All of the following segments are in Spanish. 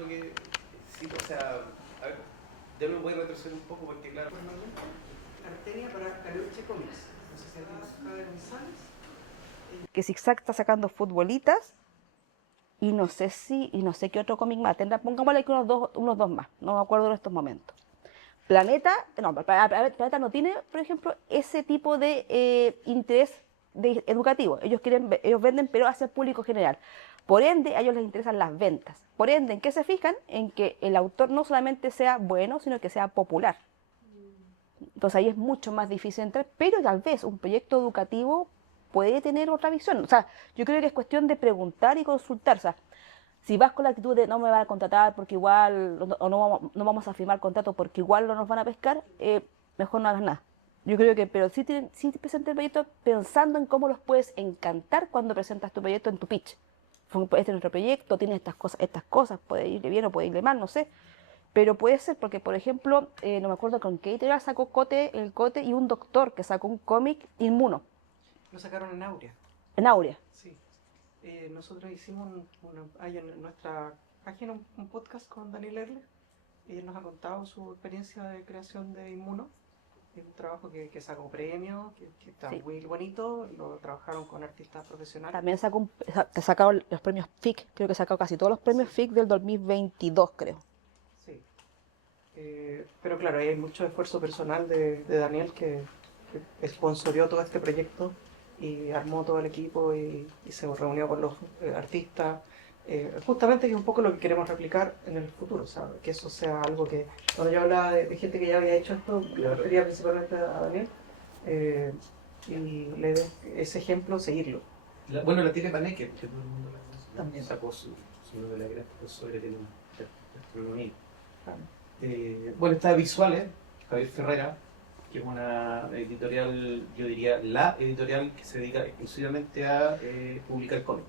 lo que... Sí, o sea, a ver, ya me voy a retroceder un poco porque, claro... Artenia para Caluche Comics. No sé si Javier González. Que Zigzag está sacando futbolitas y no sé qué otro cómic más. Pongámosle que unos dos más, no me acuerdo en estos momentos. Planeta no tiene, por ejemplo, ese tipo de interés educativo. Ellos venden, pero hacia el público general. Por ende, a ellos les interesan las ventas. Por ende, ¿en qué se fijan? En que el autor no solamente sea bueno, sino que sea popular. Entonces ahí es mucho más difícil entrar, pero tal vez un proyecto educativo puede tener otra visión. O sea, yo creo que es cuestión de preguntar y consultar. O sea, si vas con la actitud de no me van a contratar porque igual, o no vamos a firmar contrato porque igual no nos van a pescar, mejor no hagas nada. Yo creo que, pero sí presenta el proyecto pensando en cómo los puedes encantar cuando presentas tu proyecto en tu pitch. Este es nuestro proyecto, tiene estas cosas, puede irle bien o puede irle mal, no sé. Pero puede ser porque, por ejemplo, no me acuerdo con qué editorial sacó el Cote y un doctor que sacó un cómic Inmuno. Lo sacaron en Aurea. En Aurea. Sí. Nosotros hicimos hay en nuestra página un podcast con Daniel Erle. Y él nos ha contado su experiencia de creación de Inmuno. Es un trabajo que sacó premios, que está muy bonito. Lo trabajaron con artistas profesionales. También te sacado los premios FIC. Creo que sacado casi todos los premios FIC del 2022, creo. Sí. Pero claro, hay mucho esfuerzo personal de Daniel que sponsorió todo este proyecto y armó todo el equipo y se reunió con los artistas. Justamente que es un poco lo que queremos replicar en el futuro, ¿sabes? Que eso sea algo que, cuando yo hablaba de gente que ya había hecho esto, me refería principalmente a Daniel, y ese ejemplo, seguirlo. La tiene Panek, que todo el mundo la conoce. También. Sacó su novela gráfica sobre astronomía. Claro. Bueno, está Visuales, Javier Ferrera, que es una editorial, yo diría, la editorial que se dedica exclusivamente a publicar cómics.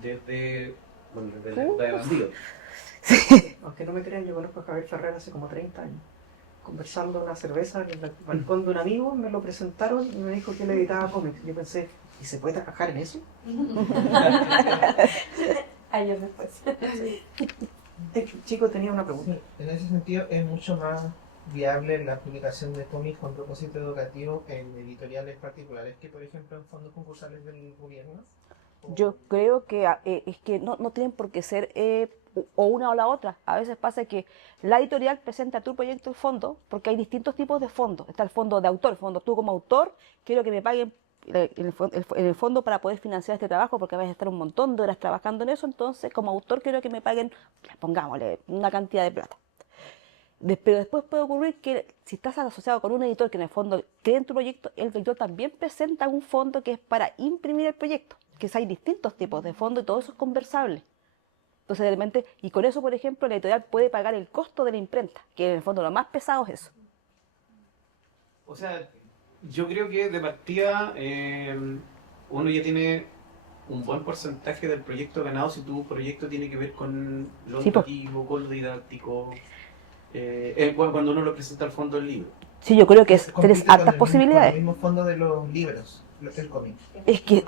Desde la época de Bandido. Aunque no me crean, yo conozco a Javier Ferrer hace como 30 años. Conversando una cerveza en el balcón de un amigo, me lo presentaron y me dijo que él editaba cómics. Yo pensé, ¿y se puede trabajar en eso? Años después. El chico tenía una pregunta. Sí, en ese sentido es mucho más viable la publicación de cómics con propósito educativo en editoriales particulares que, por ejemplo, en fondos concursales del gobierno. Yo creo que es que no tienen por qué ser o una o la otra. A veces pasa que la editorial presenta tu proyecto al fondo, porque hay distintos tipos de fondos. Está el fondo de autor, tú como autor, quiero que me paguen en el fondo para poder financiar este trabajo, porque vas a estar un montón de horas trabajando en eso, entonces como autor quiero que me paguen, pongámosle, una cantidad de plata. Pero después puede ocurrir que si estás asociado con un editor que en el fondo cree en tu proyecto, el editor también presenta un fondo que es para imprimir el proyecto, que hay distintos tipos de fondos y todo eso es conversable. Entonces, realmente, y con eso, por ejemplo, la editorial puede pagar el costo de la imprenta, que en el fondo lo más pesado es eso. O sea, yo creo que de partida uno ya tiene un buen porcentaje del proyecto ganado si tu proyecto tiene que ver con lo educativo, con lo didáctico, cuando uno lo presenta al fondo del libro. Sí, yo creo que tienes hartas posibilidades. Con el mismo fondo de los libros, el cómic. Es que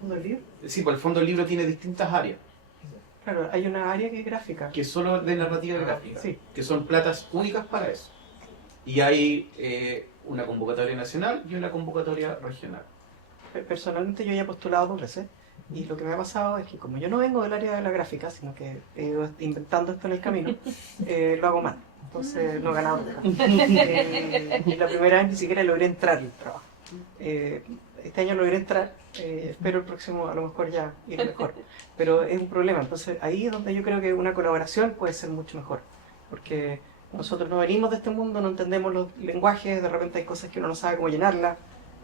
¿Fondo del libro? Sí, pues el fondo del libro tiene distintas áreas. Claro, hay una área que es gráfica. Que es solo de narrativa gráfica, Sí. que son platas únicas para eso. Y hay una convocatoria nacional y una convocatoria regional. Personalmente yo ya he postulado 2 veces y lo que me ha pasado es que como yo no vengo del área de la gráfica, sino que he ido inventando esto en el camino, lo hago mal. Entonces no he ganado nunca. Y la primera vez ni siquiera logré entrar al trabajo. Este año logré entrar, espero el próximo a lo mejor ya ir mejor. Pero es un problema, entonces ahí es donde yo creo que una colaboración puede ser mucho mejor. Porque nosotros no venimos de este mundo, no entendemos los lenguajes, de repente hay cosas que uno no sabe cómo llenarlas.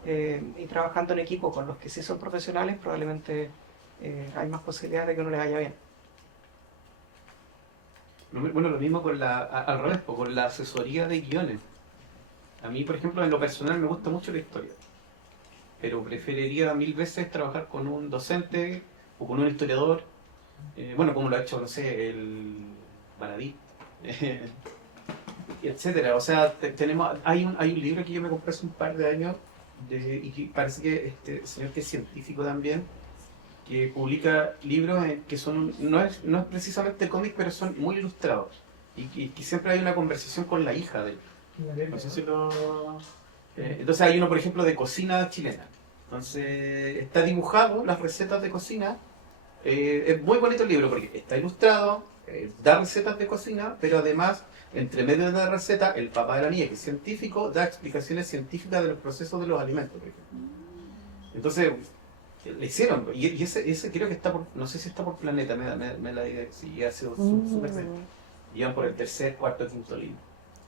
Y trabajando en equipo con los que sí son profesionales, probablemente hay más posibilidades de que uno le vaya bien. Bueno, lo mismo al revés, con la asesoría de guiones. A mí, por ejemplo, en lo personal me gusta mucho la historia, pero preferiría 1000 veces trabajar con un docente o con un historiador, bueno, como lo ha hecho, no sé, el Baradí, etcétera. O sea, hay un libro que yo me compré hace un par de años, y que parece que este señor que es científico también, que publica libros que son, no es precisamente cómic, pero son muy ilustrados. Y que siempre hay una conversación con la hija de él. No sé si lo... entonces hay uno, por ejemplo, de cocina chilena. Entonces está dibujado las recetas de cocina. Es muy bonito el libro porque está ilustrado, da recetas de cocina, pero además, entre medio de la receta, el papá de la niña, que es científico, da explicaciones científicas de los procesos de los alimentos, por ejemplo. Entonces, le hicieron, y ese creo que está por, no sé si está por Planeta, me la idea, sí, ha sido súper bien. Iban por el tercer, cuarto, quinto libro.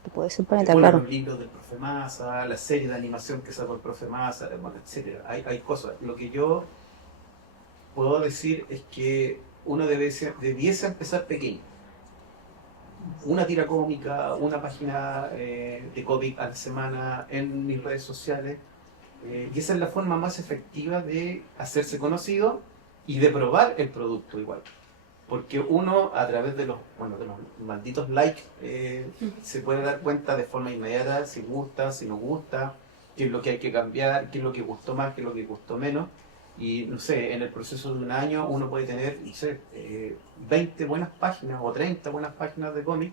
Que puede ser Se planeta, ponen claro. los libros del profe Massa, la serie de animación que sacó el profe Massa, bueno, etcétera. Hay cosas. Lo que yo puedo decir es que uno debiese empezar pequeño. Una tira cómica, una página de cómic a la semana en mis redes sociales. Y esa es la forma más efectiva de hacerse conocido y de probar el producto igual. Porque uno, a través de los malditos likes, se puede dar cuenta de forma inmediata si gusta, si no gusta, qué es lo que hay que cambiar, qué es lo que gustó más, qué es lo que gustó menos. Y no sé, en el proceso de un año uno puede tener, no sé, 20 buenas páginas o 30 buenas páginas de cómic,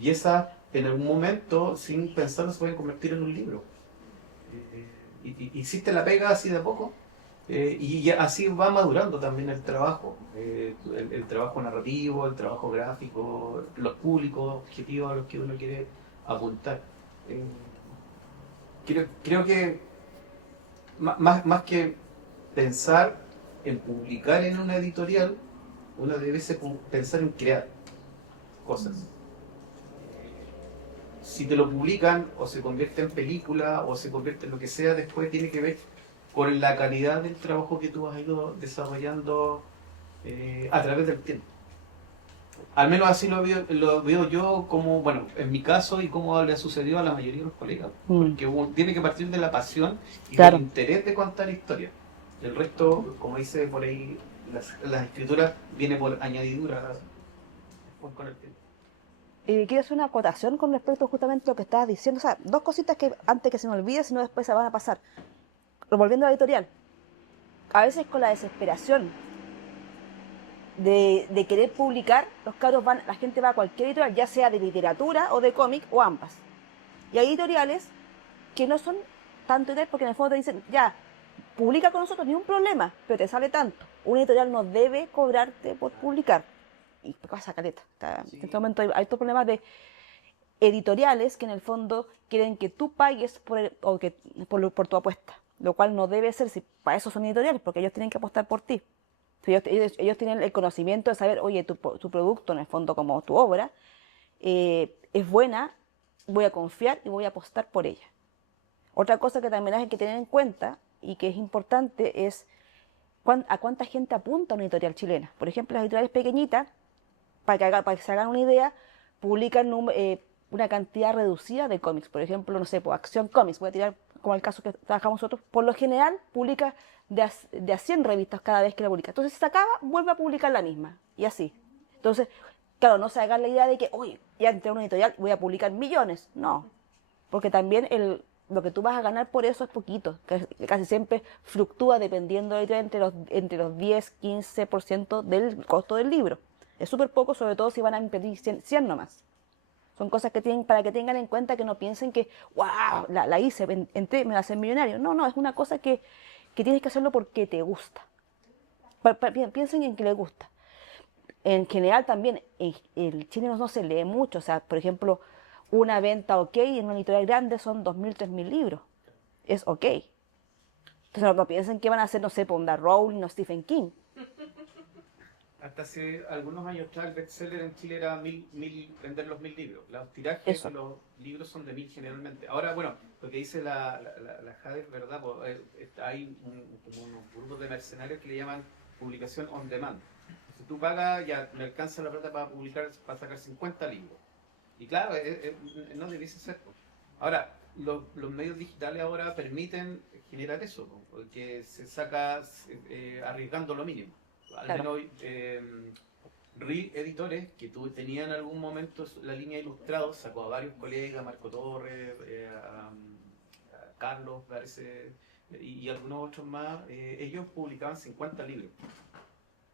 y esas en algún momento, sin pensarlo, se pueden convertir en un libro. Hiciste la pega así de a poco. Y así va madurando también el trabajo, el trabajo narrativo, el trabajo gráfico, los públicos objetivos a los que uno quiere apuntar. Eh, creo que más que pensar en publicar en una editorial, uno debe pensar en crear cosas. Si te lo publican o se convierte en película o se convierte en lo que sea, después tiene que ver con la calidad del trabajo que tú has ido desarrollando a través del tiempo. Al menos así lo veo yo, como, bueno, en mi caso y como le ha sucedido a la mayoría de los colegas. Porque uno tiene que partir de la pasión y Claro. del interés de contar historias. El resto, como dice por ahí, las escrituras viene por añadidura con el tiempo. Quiero hacer una acotación con respecto justamente a lo que estabas diciendo. O sea, dos cositas que antes que se me olvide, si no después se van a pasar. Volviendo a la editorial. A veces con la desesperación de querer publicar, la gente va a cualquier editorial, ya sea de literatura o de cómic o ambas. Y hay editoriales que no son tanto editoriales porque en el fondo te dicen, ya, publica con nosotros, ni un problema, pero te sale tanto. Una editorial no debe cobrarte por publicar. Y pasa caleta. Sí. En este momento hay estos problemas de editoriales que en el fondo quieren que tú pagues por tu apuesta, lo cual no debe ser, si para eso son editoriales, porque ellos tienen que apostar por ti. Ellos tienen el conocimiento de saber, oye, tu producto, en el fondo como tu obra, es buena, voy a confiar y voy a apostar por ella. Otra cosa que también hay que tener en cuenta y que es importante es a cuánta gente apunta a una editorial chilena. Por ejemplo, las editoriales pequeñitas, para que se hagan una idea, publican una cantidad reducida de cómics. Por ejemplo, no sé, Acción Comics, voy a tirar como el caso que trabajamos nosotros, por lo general publica de a 100 revistas cada vez que la publica. Entonces, si se acaba, vuelve a publicar la misma. Y así. Entonces, claro, no se hagan la idea de que, oye, ya entré a una editorial y voy a publicar millones. No. Porque también lo que tú vas a ganar por eso es poquito. Casi siempre fluctúa dependiendo de la editorial entre los 10-15% del costo del libro. Es súper poco, sobre todo si van a impedir 100 nomás. Son cosas que tienen para que tengan en cuenta, que no piensen que, wow, la hice, entré, me va a hacer millonario. No, es una cosa que tienes que hacerlo porque te gusta. Piensen en que les gusta. En general también, el chileno no se lee mucho. O sea, por ejemplo, una venta ok en una editorial grande son 2.000, 3.000 libros. Es ok. Entonces no piensen que van a hacer, no sé, Ponda Rowling o Stephen King. Hasta hace algunos años atrás el bestseller en Chile era vender los 1000 libros. Los tirajes Eso. de los libros son de 1000 generalmente. Ahora, bueno, lo que dice la Jade es verdad, hay como unos grupos de mercenarios que le llaman publicación on demand. Si tú pagas, ya me alcanza la plata para sacar 50 libros. Y claro, no debiese ser. Ahora, los medios digitales ahora permiten generar eso, porque se saca arriesgando lo mínimo. Al Claro. menos Real Editores, que tenían en algún momento la línea ilustrados, sacó a varios colegas, Marco Torres, a Carlos, parece, y algunos otros más. Ellos publicaban 50 libros.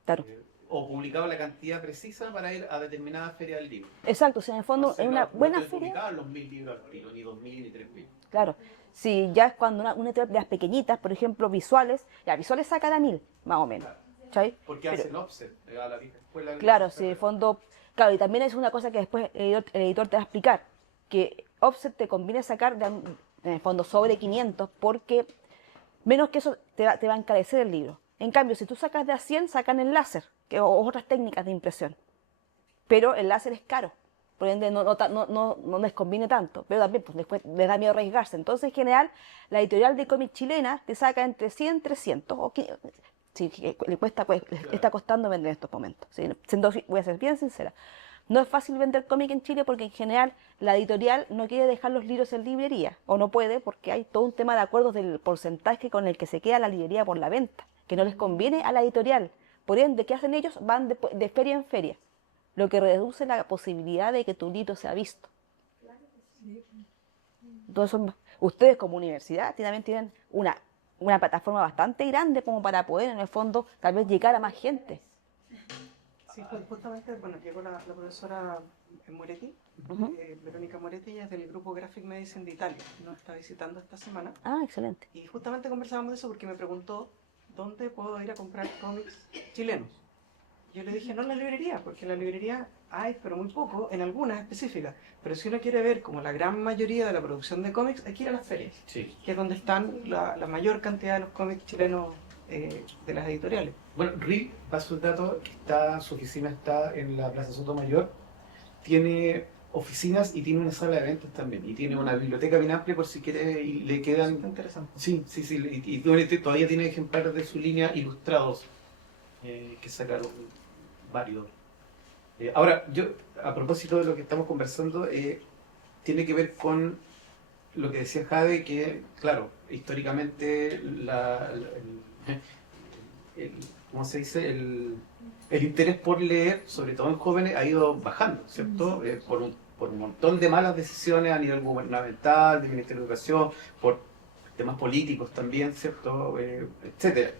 Claro. O publicaba la cantidad precisa para ir a determinada feria del libro. Exacto, si en el fondo Entonces, es una buena no te feria. publicaban los 1000 libros al tiro, ni 2000 ni 3000. Claro, si ya es cuando una editorial de las pequeñitas, por ejemplo, visuales, ya visuales saca a 1000, más o menos. Claro. ¿Cachai? Porque Pero- hacen offset a la vieja escuela. Claro, si en el fondo, claro, y también es una cosa que después el editor te va a explicar, que offset te conviene sacar en el fondo sobre 500 porque menos que eso te va a encarecer el libro. En cambio, si tú sacas de a 100, sacan el láser, o otras técnicas de impresión. Pero el láser es caro, por ende no les conviene tanto, pero también pues, después les da miedo arriesgarse. Entonces, en general, la editorial de cómic chilena te saca entre 100 y 300, o sí, le cuesta, pues, le está costando vender en estos momentos. ¿Sí? Voy a ser bien sincera. No es fácil vender cómic en Chile porque en general la editorial no quiere dejar los libros en librería, o no puede porque hay todo un tema de acuerdos del porcentaje con el que se queda la librería por la venta, que no les conviene a la editorial. Por ende, ¿qué hacen ellos? Van de feria en feria, lo que reduce la posibilidad de que tu libro sea visto. Entonces, ustedes como universidad también tienen una plataforma bastante grande como para poder, en el fondo, tal vez llegar a más gente. Sí, justamente, bueno, llegó la profesora Moretti, Ujú. Verónica Moretti, ella es del grupo Graphic Medicine de Italia, nos está visitando esta semana. Ah, excelente. Y justamente conversábamos de eso porque me preguntó dónde puedo ir a comprar cómics chilenos. Yo le dije, no en la librería, porque en la librería hay, pero muy poco, en algunas específicas. Pero si uno quiere ver como la gran mayoría de la producción de cómics, hay que ir a las ferias, Sí. que es donde están la mayor cantidad de los cómics chilenos de las editoriales. Bueno, RIL, paso el dato, su oficina está en la Plaza Sotomayor, tiene oficinas y tiene una sala de eventos también, y tiene una biblioteca bien amplia por si quiere y le Está quedan... interesante. Sí, todavía tiene ejemplares de su línea ilustrados, que sacaron varios. Ahora, yo, a propósito de lo que estamos conversando, tiene que ver con lo que decía Jade, que, claro, históricamente ¿cómo se dice? El interés por leer, sobre todo en jóvenes, ha ido bajando, ¿cierto? Por un montón de malas decisiones a nivel gubernamental, del Ministerio de Educación, por temas políticos también, ¿cierto? Etcétera.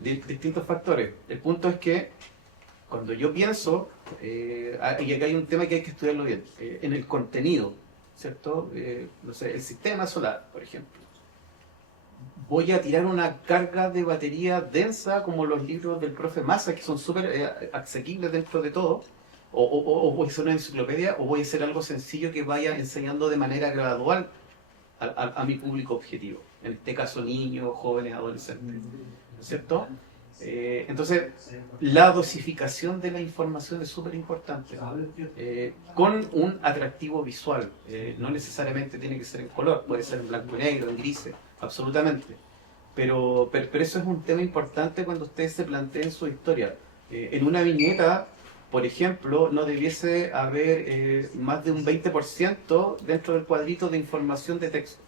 Distintos factores. El punto es que cuando yo pienso, y acá hay un tema que hay que estudiarlo bien, en el contenido, ¿cierto? No sé, el sistema solar, por ejemplo. Voy a tirar una carga de batería densa como los libros del profe Massa, que son súper asequibles dentro de todo, o voy a hacer una enciclopedia, o voy a hacer algo sencillo que vaya enseñando de manera gradual a mi público objetivo, en este caso niños, jóvenes, adolescentes, ¿no es cierto? Entonces, la dosificación de la información es súper importante, con un atractivo visual. No necesariamente tiene que ser en color, puede ser en blanco y negro, en grises, absolutamente. Pero eso es un tema importante cuando ustedes se planteen su historia. En una viñeta, por ejemplo, no debiese haber más de un 20% dentro del cuadrito de información de texto,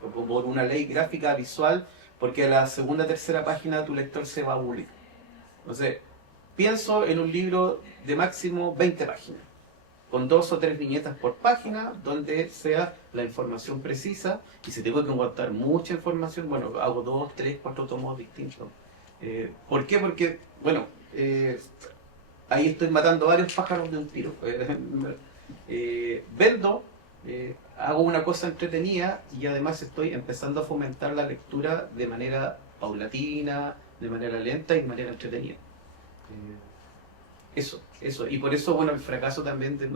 por una ley gráfica visual, porque a la segunda o tercera página tu lector se va a aburrir. Entonces, pienso en un libro de máximo 20 páginas, con 2 o 3 viñetas por página, donde sea la información precisa, y si tengo que aguantar mucha información, bueno, hago 2, 3, 4 tomos distintos. ¿Por qué? Porque, bueno, ahí estoy matando varios pájaros de un tiro. Vendo, hago una cosa entretenida y además estoy empezando a fomentar la lectura de manera paulatina, de manera lenta y de manera entretenida. Eso. Y por eso, bueno, el fracaso también de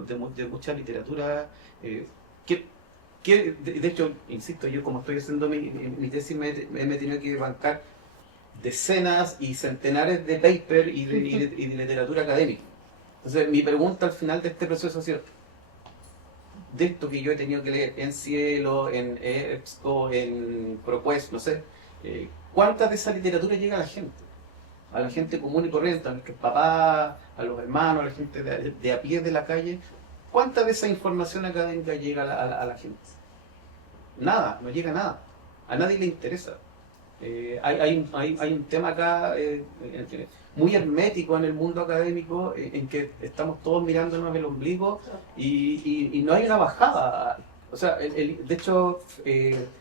mucha literatura, de hecho, insisto, yo como estoy haciendo mi tesis me he tenido que bancar decenas y centenares de papers y de literatura académica. Entonces, mi pregunta al final de este proceso ha sido, de esto que yo he tenido que leer en Cielo, en EBSCO, en ProQuest, no sé, ¿cuánta de esa literatura llega a la gente? A la gente común y corriente, a nuestros papás, a los hermanos, a la gente de a pie de la calle. ¿Cuánta de esa información académica llega a la gente? Nada, no llega nada. A nadie le interesa. Hay un tema acá muy hermético en el mundo académico, en que estamos todos mirándonos el ombligo y no hay una bajada. O sea, de hecho,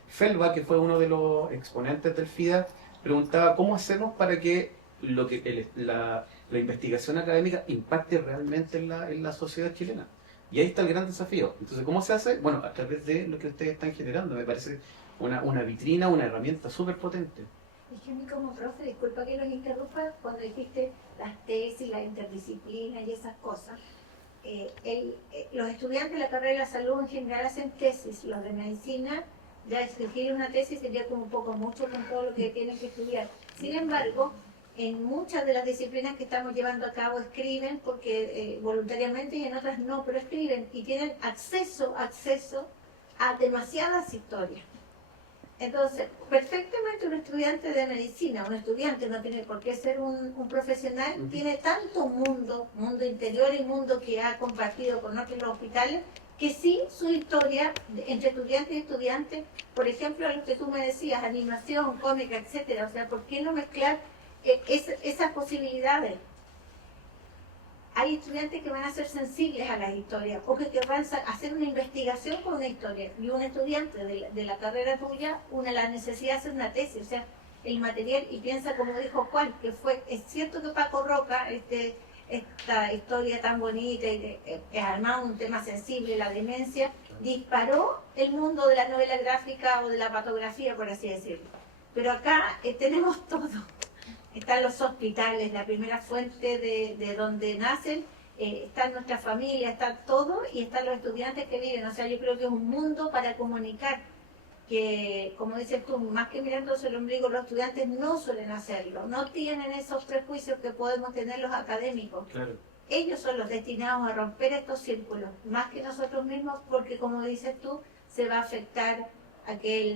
Felba, que fue uno de los exponentes del FIDA, preguntaba cómo hacemos para que lo que la investigación académica impacte realmente en la sociedad chilena. Y ahí está el gran desafío. Entonces, ¿cómo se hace? Bueno, a través de lo que ustedes están generando. Me parece una vitrina, una herramienta súper potente. Es que a mí como profe, disculpa que los interrumpa, cuando dijiste las tesis, la interdisciplina y esas cosas, los estudiantes de la carrera de la salud en general hacen tesis, los de medicina, ya escribir una tesis sería como un poco mucho con todo lo que tienen que estudiar. Sin embargo, en muchas de las disciplinas que estamos llevando a cabo escriben, porque voluntariamente, y en otras no, pero escriben y tienen acceso a demasiadas historias. Entonces, perfectamente un estudiante de medicina, un estudiante no tiene por qué ser un profesional, tiene tanto mundo interior y mundo que ha compartido con otros hospitales, que sí, su historia entre estudiante y estudiante, por ejemplo, lo que tú me decías, animación, cómica, etcétera, o sea, ¿por qué no mezclar esas posibilidades? Hay estudiantes que van a ser sensibles a las historias o que van a hacer una investigación con una historia, y un estudiante de la carrera tuya, la necesidad de hacer una tesis, o sea, el material, y piensa como dijo Juan, que es cierto que Paco Roca, esta historia tan bonita y además un tema sensible, la demencia, disparó el mundo de la novela gráfica o de la patografía, por así decirlo. Pero acá tenemos todo. Están los hospitales, la primera fuente de donde nacen, está nuestra familia, está todo, y están los estudiantes que viven. O sea, yo creo que es un mundo para comunicar, que, como dices tú, más que mirándose el ombligo, los estudiantes no suelen hacerlo, no tienen esos prejuicios que podemos tener los académicos. Claro. Ellos son los destinados a romper estos círculos, más que nosotros mismos, porque como dices tú, se va a afectar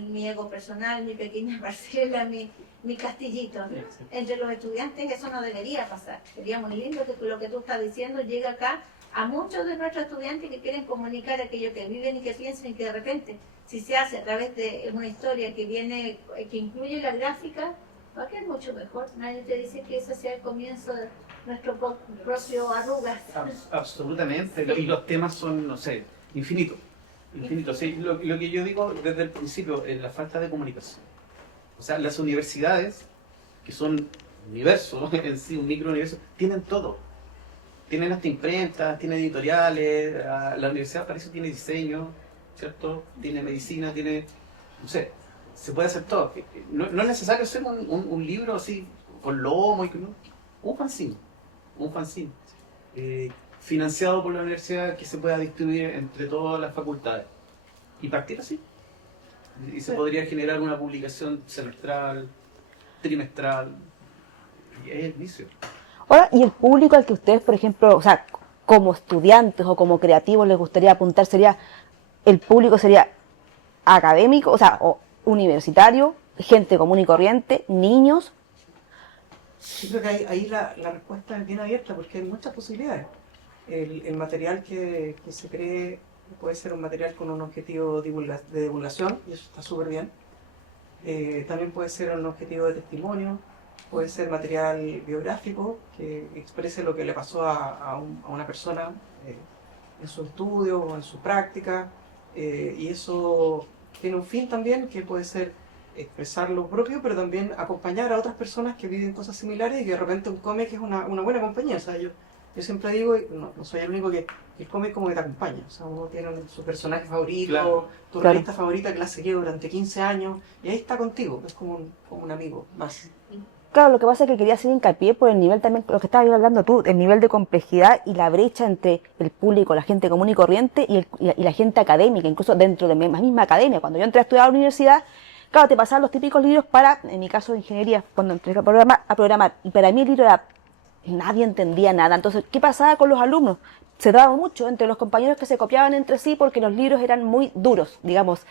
mi ego personal, mi pequeña parcela, mi castillito, ¿no? Entre los estudiantes eso no debería pasar. Sería muy lindo que lo que tú estás diciendo llegue acá a muchos de nuestros estudiantes que quieren comunicar aquello que viven y que piensan, y que de repente, si se hace a través de una historia que incluye la gráfica, va a quedar mucho mejor. Nadie te dice que ese sea el comienzo de nuestro propio arrugas. Absolutamente. Y los temas son, no sé, infinitos. Sí, lo que yo digo desde el principio es la falta de comunicación. O sea, las universidades, que son universo en sí, un microuniverso, tienen todo. Tienen hasta imprentas, tienen editoriales, la universidad parece que tiene diseño, ¿cierto? Tiene medicina, tiene, no sé, se puede hacer todo. No es necesario hacer un libro así, con lomo, un fanzine, financiado por la universidad, que se pueda distribuir entre todas las facultades. Y partir así. Y se podría generar una publicación semestral, trimestral, y es el vicio. Ahora, ¿y el público al que ustedes, por ejemplo, o sea, como estudiantes o como creativos les gustaría apuntar, el público sería académico, o sea, o universitario, gente común y corriente, niños? Yo creo que ahí la respuesta es bien abierta, porque hay muchas posibilidades. El material que se cree puede ser un material con un objetivo de divulgación, y eso está súper bien. También puede ser un objetivo de testimonio, puede ser material biográfico que exprese lo que le pasó a una persona en su estudio o en su práctica, y eso tiene un fin también, que puede ser expresar lo propio, pero también acompañar a otras personas que viven cosas similares, y que de repente un cómic es una buena compañía. O sea, yo siempre digo, y no soy el único, que el cómic como que te acompaña. O sea, uno tiene su personaje favorito, Claro. tu revista favorita que la has seguido durante 15 años, y ahí está contigo, es como un amigo más. Claro, lo que pasa es que quería hacer hincapié por el nivel también, lo que estabas hablando tú, el nivel de complejidad y la brecha entre el público, la gente común y corriente, y la gente académica, incluso dentro de la misma academia. Cuando yo entré a estudiar a la universidad, claro, te pasaban los típicos libros en mi caso de ingeniería, cuando entré a programar, y para mí el libro era, nadie entendía nada. Entonces, ¿qué pasaba con los alumnos? Se daba mucho entre los compañeros que se copiaban entre sí porque los libros eran muy duros, digamos,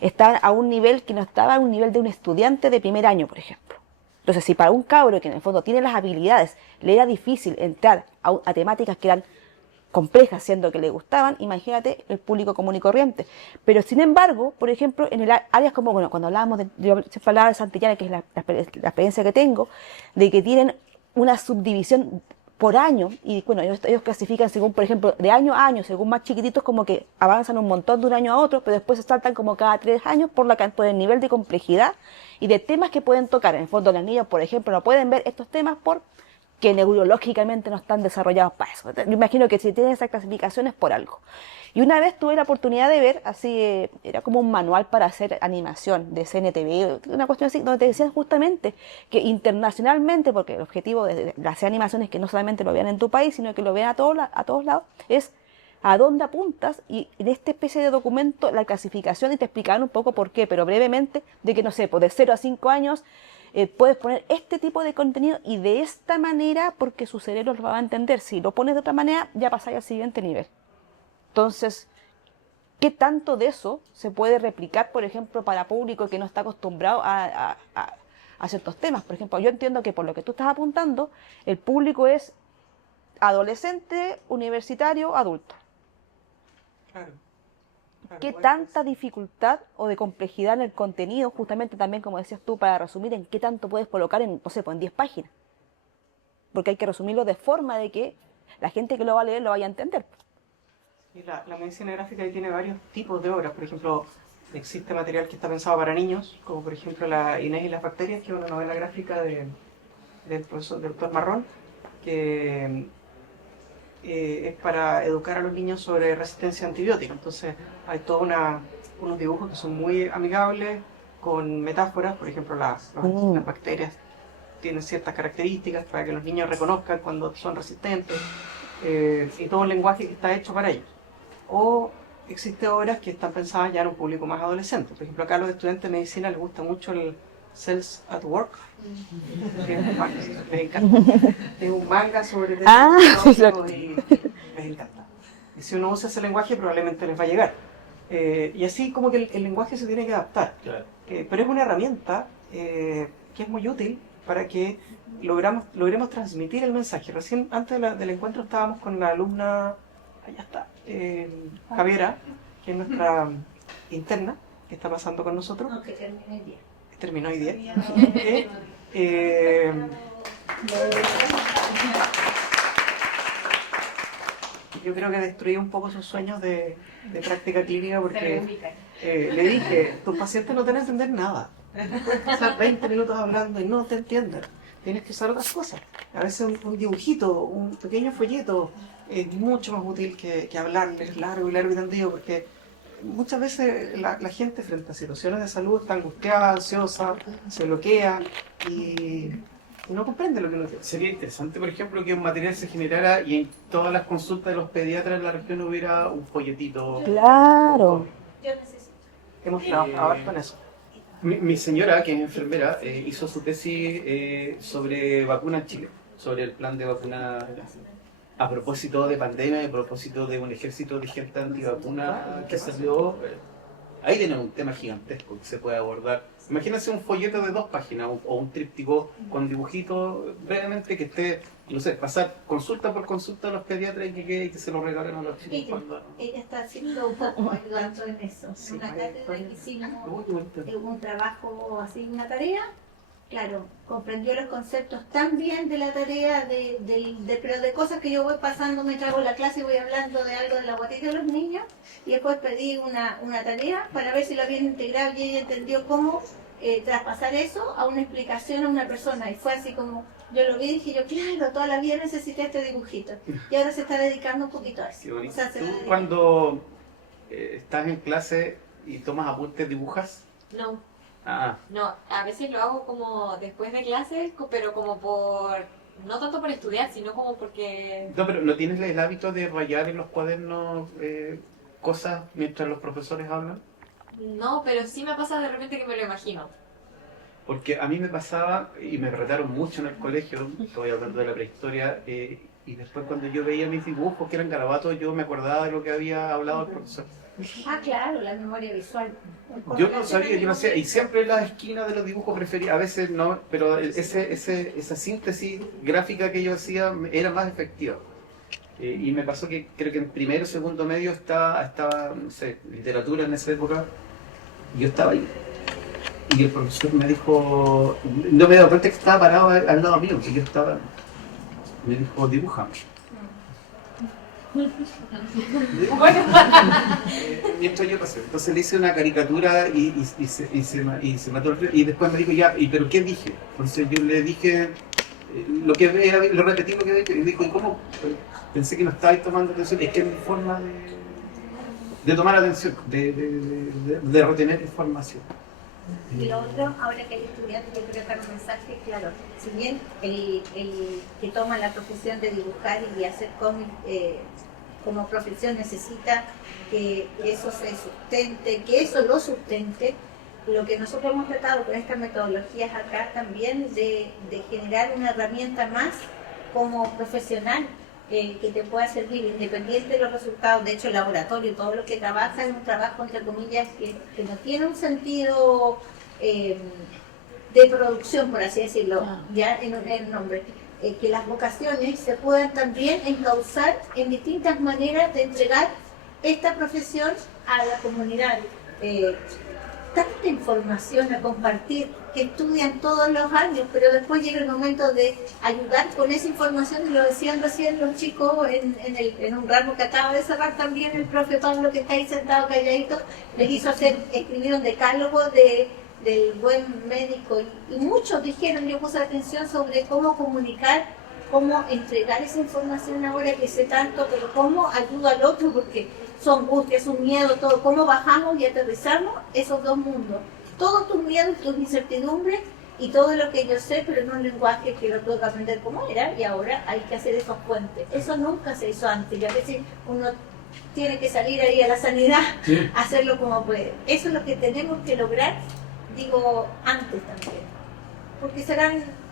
estaban a un nivel que no estaba a un nivel de un estudiante de primer año, por ejemplo. Entonces, si para un cabro que en el fondo tiene las habilidades le era difícil entrar a temáticas que eran complejas, siendo que le gustaban, imagínate el público común y corriente. Pero sin embargo, por ejemplo, en áreas como, bueno, cuando hablábamos yo siempre hablaba de Santillana, que es la experiencia que tengo, de que tienen una subdivisión por año, y bueno, ellos clasifican según, por ejemplo, de año a año, según más chiquititos, como que avanzan un montón de un año a otro, pero después se saltan como cada 3 años por el nivel de complejidad y de temas que pueden tocar. En el fondo, los niños, por ejemplo, no pueden ver estos temas porque neurológicamente no están desarrollados para eso. Yo imagino que si tienen esas clasificaciones por algo. Y una vez tuve la oportunidad de ver, así, era como un manual para hacer animación de CNTV, una cuestión así, donde te decían justamente que internacionalmente, porque el objetivo de hacer animación es que no solamente lo vean en tu país, sino que lo vean a todos lados, es a dónde apuntas, y en esta especie de documento la clasificación, y te explicaban un poco por qué, pero brevemente, de que no sé, pues de 0 a 5 años puedes poner este tipo de contenido y de esta manera, porque su cerebro lo va a entender. Si lo pones de otra manera, ya pasáis al siguiente nivel. Entonces, ¿qué tanto de eso se puede replicar, por ejemplo, para público que no está acostumbrado a ciertos temas? Por ejemplo, yo entiendo que por lo que tú estás apuntando, el público es adolescente, universitario, adulto. Claro. ¿Qué tanta dificultad o de complejidad en el contenido, justamente también, como decías tú, para resumir, en qué tanto puedes colocar en, no sé, pues en 10 páginas? Porque hay que resumirlo de forma de que la gente que lo va a leer lo vaya a entender. Y la medicina gráfica ahí tiene varios tipos de obras. Por ejemplo, existe material que está pensado para niños, como por ejemplo la Inés y las bacterias, que es una novela gráfica del doctor Marrón, que es para educar a los niños sobre resistencia a antibióticos. Entonces hay todos unos dibujos que son muy amigables, con metáforas. Por ejemplo, las bacterias tienen ciertas características para que los niños reconozcan cuando son resistentes, y todo un lenguaje que está hecho para ellos. O existen obras que están pensadas ya en un público más adolescente. Por ejemplo, acá a los estudiantes de medicina les gusta mucho el Cells at Work, que es un manga, les encanta. Es un manga sobre y les encanta. Y si uno usa ese lenguaje, probablemente les va a llegar. Y así como que el lenguaje se tiene que adaptar. Claro. Pero es una herramienta que es muy útil para que logremos transmitir el mensaje. Recién, antes del encuentro, estábamos con la alumna, allá está, Javiera, que es nuestra interna, que está pasando con nosotros. No, que termine el día. Terminó hoy día. Yo creo que destruí un poco sus sueños de práctica clínica, porque le dije, tus pacientes no te van a entender nada. Puedes pasar 20 minutos hablando y no te entienden. Tienes que usar otras cosas. A veces un dibujito, un pequeño folleto es mucho más útil que hablarles largo y tendido, porque muchas veces la gente frente a situaciones de salud está angustiada, ansiosa, se bloquea y no comprende lo que uno quiere. Sería interesante, por ejemplo, que un material se generara y en todas las consultas de los pediatras en la región hubiera un folletito. Claro. Yo necesito. Hemos trabajado con eso. Mi señora, que es enfermera, hizo su tesis sobre vacuna en Chile, sobre el plan de vacuna a propósito de pandemia, a propósito de un ejército de gente antivacuna que salió. Ahí tienen un tema gigantesco que se puede abordar. Imagínense un folleto de 2 páginas o un tríptico con dibujitos brevemente que esté, no sé, pasar consulta por consulta a los pediatras y que se lo regalen a los chicos. Ella está haciendo un poco ayudando en eso. Sí, Una cátedra que hicimos, Qué bonito. un trabajo así, una tarea. Claro, comprendió los conceptos tan bien de la tarea, pero de cosas que yo voy pasando mientras hago la clase y voy hablando de algo de la guatita de los niños, y después pedí una tarea para ver si lo habían integrado y ella entendió cómo traspasar eso a una explicación a una persona. Y fue así como, yo lo vi y dije, claro, toda la vida necesité este dibujito. Y ahora se está dedicando un poquito a eso. Qué bonito. O sea, se ¿Tú va a dedicar. cuando estás en clase y tomas apuntes, dibujas? No, Ah, no, a veces lo hago como después de clases, pero como no tanto por estudiar, sino como porque... no, pero ¿no tienes el hábito de rayar en los cuadernos cosas mientras los profesores hablan? No, pero sí me pasa de repente que me lo imagino. Porque a mí me pasaba, y me retaron mucho en el colegio, estoy hablando de la prehistoria, y después cuando yo veía mis dibujos que eran garabatos, yo me acordaba de lo que había hablado el profesor. Ah, claro, la memoria visual. Yo no sabía, yo no sé, y siempre en las esquinas de los dibujos prefería, a veces no, pero esa síntesis gráfica que yo hacía era más efectiva. Y me pasó que creo que en primero o segundo medio estaba, no sé, literatura en esa época, y yo estaba ahí. Y el profesor me dijo, no me he dado cuenta que estaba parado al lado mío, que yo estaba Me dijo, dibújame. Bueno, Mientras yo pasé. Entonces le hice una caricatura y se mató el frío. Y después me dijo, ya, ¿pero qué dije? Entonces yo le dije lo repetí lo que dije. Y dijo, ¿y cómo? Pensé que no estabais tomando atención. Es que es mi forma de tomar atención, de retener información. Y lo otro, ahora que hay estudiantes, yo creo que un mensaje, claro, si bien el que toma la profesión de dibujar y hacer cómic como profesión necesita que eso se sustente, que eso lo sustente, lo que nosotros hemos tratado con estas metodologías acá también de generar una herramienta más como profesional que te pueda servir independiente de los resultados. De hecho, el laboratorio, todo lo que trabaja es un trabajo, entre comillas, que no tiene un sentido de producción, por así decirlo, ya en el nombre. Que las vocaciones se puedan también encauzar en distintas maneras de entregar esta profesión a la comunidad. Tanta información a compartir que estudian todos los años, pero después llega el momento de ayudar con esa información, y lo decían recién los chicos en un ramo que acaba de cerrar también el profe Pablo, que está ahí sentado calladito, les hizo escribir un decálogo del buen médico, y muchos dijeron, yo puse atención sobre cómo comunicar, cómo entregar esa información ahora que sé tanto, pero cómo ayuda al otro, porque son angustias, un miedo, todo, cómo bajamos y aterrizamos esos dos mundos, todos tus miedos, tus incertidumbres y todo lo que yo sé, pero en un lenguaje que lo tengo que aprender como era, y ahora hay que hacer esos puentes. Eso nunca se hizo antes, y a veces uno tiene que salir ahí a la sanidad, sí, hacerlo como puede. Eso es lo que tenemos que lograr, digo, antes también, porque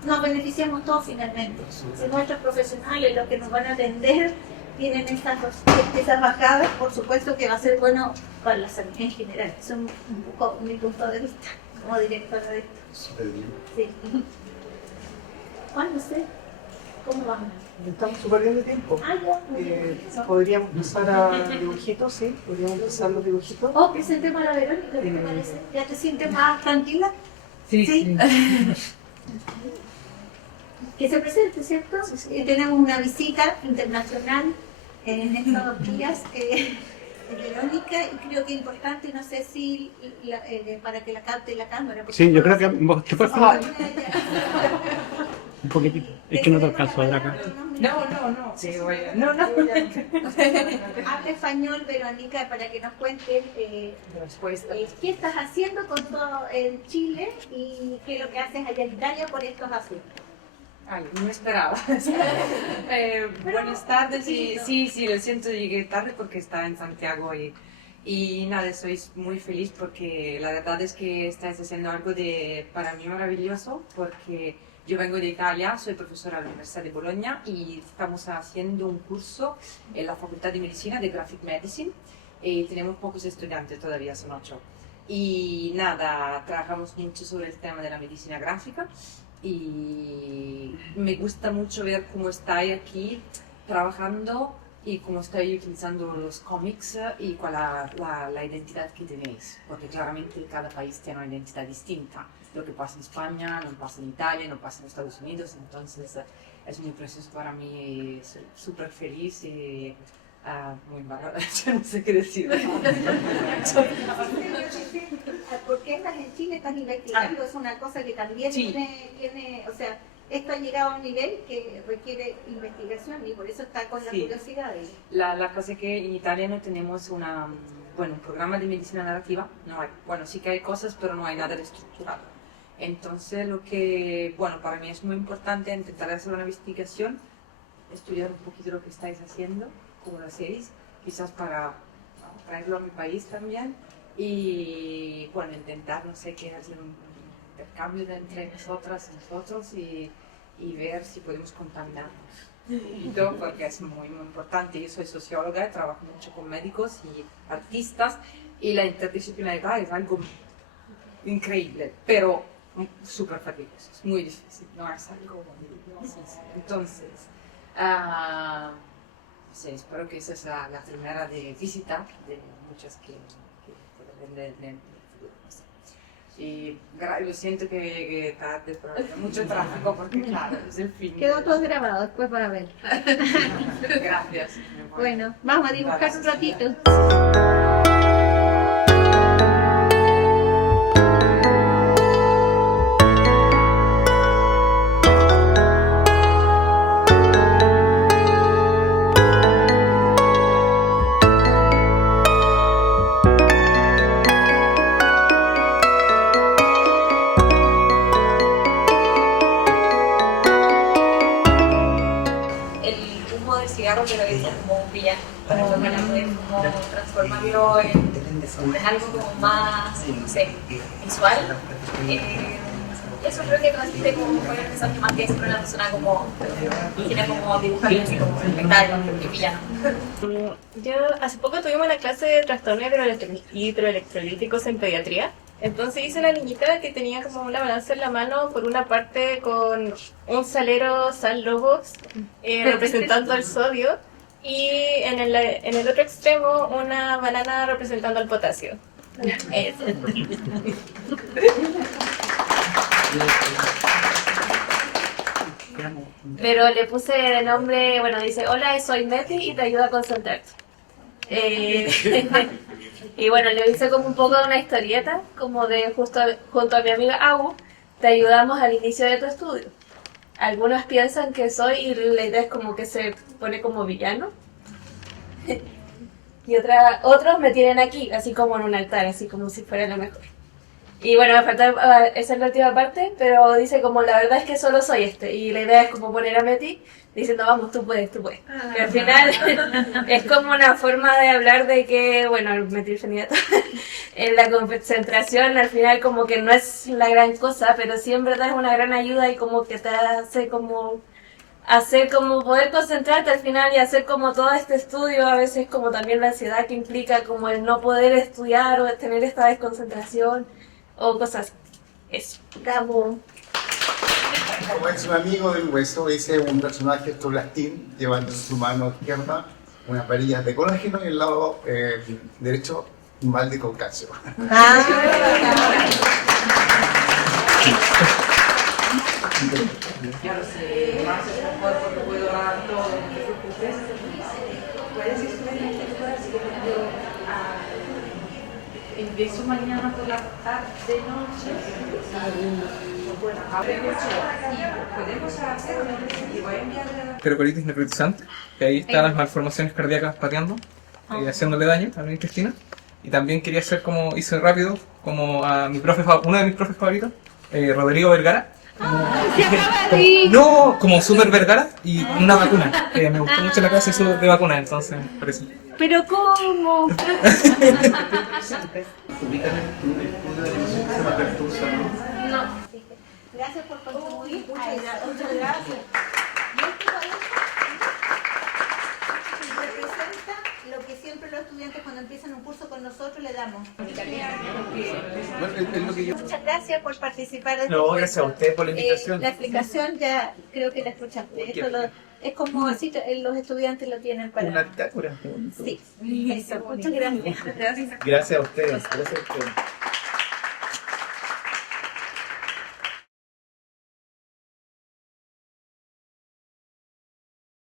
nos beneficiamos todos finalmente. Si nuestros profesionales, los que nos van a atender, tienen esas bajadas, por supuesto que va a ser bueno para la salud en general. Eso es un poco mi punto de vista como directora de esto. Súper bien. Sí. Juan, no sé, ¿cómo vamos? Estamos súper bien de tiempo. Podríamos pasar a dibujitos, sí, podríamos empezar los dibujitos. Oh, presentemos a la Verónica, ¿qué te parece? ¿Ya te sientes más tranquila? Sí. Que se presente, ¿cierto? Tenemos una visita internacional en estos días, Verónica, y creo que es importante, no sé si para que la capte la cámara. Sí, yo creo que te puedes poner Un poquitito. Es que no te alcanzo a ver acá. no. Sí, vaya. No. Habla español, Verónica, para que nos cuentes qué estás haciendo con todo en Chile y qué es lo que haces allá en Italia por estos asuntos. Ay, no esperaba. Buenas tardes y sí, lo siento, llegué tarde porque estaba en Santiago y nada, estoy muy feliz porque la verdad es que estáis haciendo algo para mí maravilloso, porque yo vengo de Italia, soy profesora de la Universidad de Bolonia y estamos haciendo un curso en la Facultad de Medicina de Graphic Medicine y tenemos pocos estudiantes, todavía son 8. Y nada, trabajamos mucho sobre el tema de la medicina gráfica. Y me gusta mucho ver cómo estáis aquí trabajando y cómo estáis utilizando los cómics y cuál es la identidad que tenéis, porque claramente cada país tiene una identidad distinta. Lo que pasa en España no pasa en Italia, no pasa en Estados Unidos, entonces es muy precioso para mí, soy súper feliz y muy barra, yo no sé qué decir. ¿Por qué estás en Chile, estás investigando? Es una cosa que también tiene, o sea, esto ha llegado a un nivel que requiere investigación y por eso está con la curiosidad. La cosa es que en Italia no tenemos un programa de medicina narrativa, no hay. Bueno, sí que hay cosas, pero no hay nada de estructurado. Entonces, para mí es muy importante intentar hacer una investigación, estudiar un poquito lo que estáis haciendo, como lo hacéis, quizás para traerlo a mi país también. Y intentar, no sé qué, hacer un intercambio entre nosotras y nosotros y ver si podemos contaminarnos. Porque es muy, muy importante. Yo soy socióloga, trabajo mucho con médicos y artistas y la interdisciplinaridad es algo increíble, pero súper fatigoso, es muy difícil, no es algo sencillo. Entonces, espero que esa sea la primera de visita de muchas que depende del futuro. Y lo siento que llegué tarde, pero había mucho tráfico porque claro, es el fin. Quedó todo grabado, después para ver. Gracias. Bueno, vamos a dibujar un ratito. El humo del cigarro que lo veía como un villano, para poder como transformarlo en algo como más, no sé, visual. Eso creo que consiste como poner el mensaje más que siempre una persona como quiere como dibujar así como espectáculo, un villano. Yo hace poco tuvimos una clase de trastornos hidroelectrolíticos en pediatría. Entonces hice una niñita que tenía como una balanza en la mano, por una parte con un salero Sal Lobos representando el sodio y en el otro extremo una banana representando el potasio. Eso. Pero le puse de nombre, bueno, dice, hola, soy Meti y te ayudo a concentrarte. Y bueno, le hice como un poco de una historieta, como de junto a mi amiga Agu, te ayudamos al inicio de tu estudio. Algunos piensan que soy y la idea es como que se pone como villano. Y otros me tienen aquí, así como en un altar, así como si fuera lo mejor. Y bueno, me falta esa es la última parte, pero dice como la verdad es que solo soy este. Y la idea es como poner a Meti diciendo, vamos, tú puedes, tú puedes. Que al final es como una forma de hablar de que, bueno, el metilfenidato en la concentración al final como que no es la gran cosa, pero sí en verdad es una gran ayuda y como que te hace como hacer como poder concentrarte al final y hacer como todo este estudio, a veces como también la ansiedad que implica como el no poder estudiar o tener esta desconcentración o cosas. Eso. Bravo. Como es un amigo del hueso, hice un personaje Toblastín llevando en su mano izquierda unas varillas de colágeno y el lado derecho un balde con calcio. Claro, si más es mejor porque puedo dar todo, no te preocupes. Puedes estudiar en este lugar, así que empiezo mañana por la tarde, noche. Podemos hacerlo y voy a enviar Pericolitis necrotizante, que ahí están las malformaciones cardíacas pateando y haciéndole daño a la intestina. Y también quería hacer como hice rápido, como a mi profe, uno de mis profes favoritos, Rodrigo Vergara. No, como Super Vergara y una vacuna, que me gustó mucho la clase de vacuna, entonces por eso. ¿Pero cómo? Ubican un estudio de animación que se llama Pertusa, ¿no? No. Gracias por contribuir. Muchas gracias. Y este cuaderno representa lo que siempre los estudiantes cuando empiezan un curso con nosotros le damos. Bueno, es lo que yo... Muchas gracias por participar de este No, curso. gracias a usted por la invitación. La explicación ya creo que la escuchaste. Esto es como así los estudiantes lo tienen para... Una bitácora. Sí, eso. Muchas gracias. Gracias a ustedes. Gracias a ustedes.